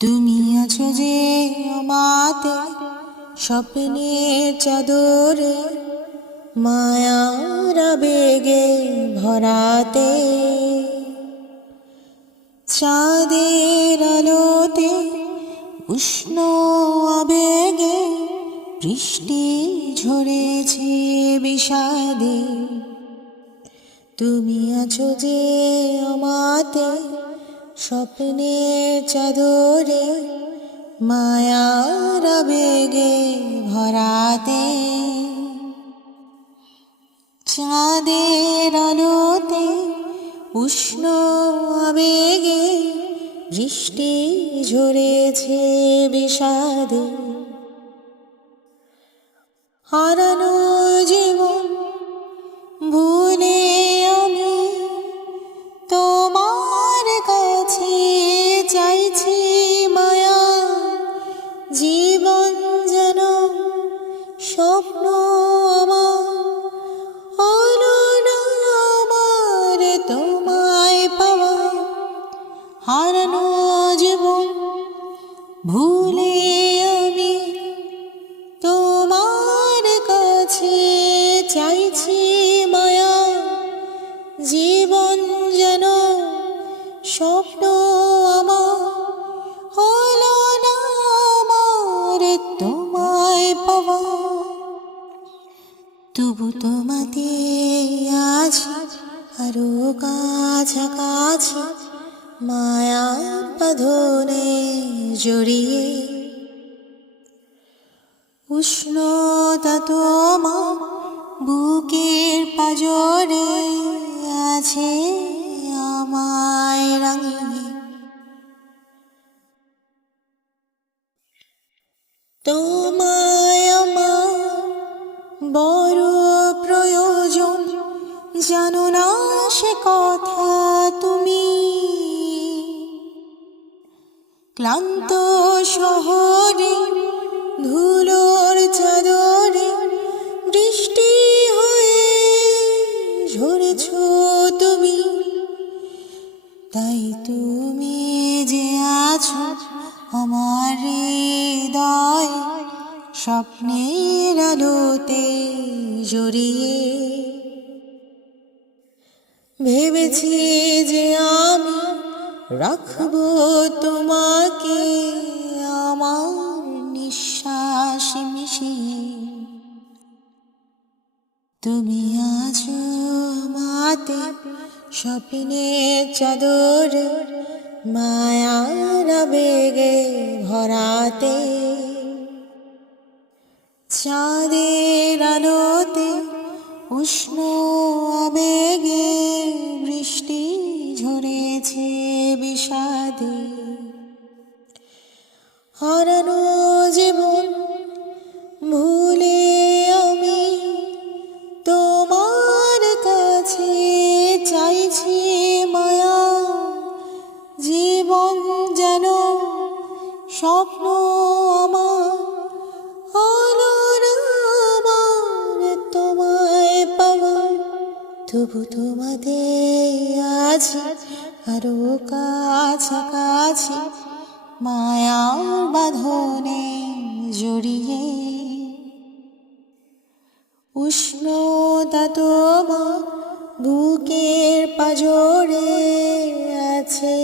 তুমি আছো যে আমাতে স্বপ্নের চাদরে, মায়ার আবেগে ভরাতে। চাঁদের আলোতে উষ্ণ আবেগে বৃষ্টি ঝরেছে বিষাদে। তুমি আছো যে আমাতে স্বপ্নের চাদরে, মায়ার আবেগে ভরাতে। চাঁদের আলোতে উষ্ণ আবেগে বৃষ্টি ঝরেছে বিষাদে। হারানো জীবন ভুলে আমি তোমার কাছে চাইছি মায়া। জীবন যেন স্বপ্ন আমার হলো না আমার তোমায় পাওয়া। হারানো জীবন ভুলে আমি তোমার কাছে চাইছি মায়া। জীবন যেন স্বপ্ন আমার হলো না আমার তোমায় পাওয়া। তবু তোমাতে আছি আরো কাছাকাছি, মায়ার বাঁধনে জড়িয়ে। উষ্ণতা তোমার বুকের পাঁজরে আছে আমায় রাঙিয়ে। তোমায় আমার বড় প্রয়োজন, জানো না সে কথা তুমি। ক্লান্ত শহরে ধুলোর চাদরে বৃষ্টি হয়ে ঝরেছ তুমি। তাই তুমি যে আছো আমার হৃদয় স্বপ্নের আলোতে জড়িয়ে। ভেবেছি যে আমি রাখবো তোমাকে আমার নিঃশ্বাস মিশিয়ে। তুমি আছো আমাতে স্বপ্নের চাদরে, মায়ার আবেগে ভরাতে। চাঁদের আলোতে উষ্ণ আবেগে বৃষ্টি ঝরেছে বিষাদে। হারানো জীবন ভুলে আমি তোমার কাছে চাইছি মায়া। জীবন যেন স্বপ্ন আমার হলো না আমার তোমায় পাওয়া। তবু তোমাতে আছি আরো কাছাকাছি, মায়ার বাঁধনে জড়িয়ে। উষ্ণতা তোমার বুকের পাঁজরে আছে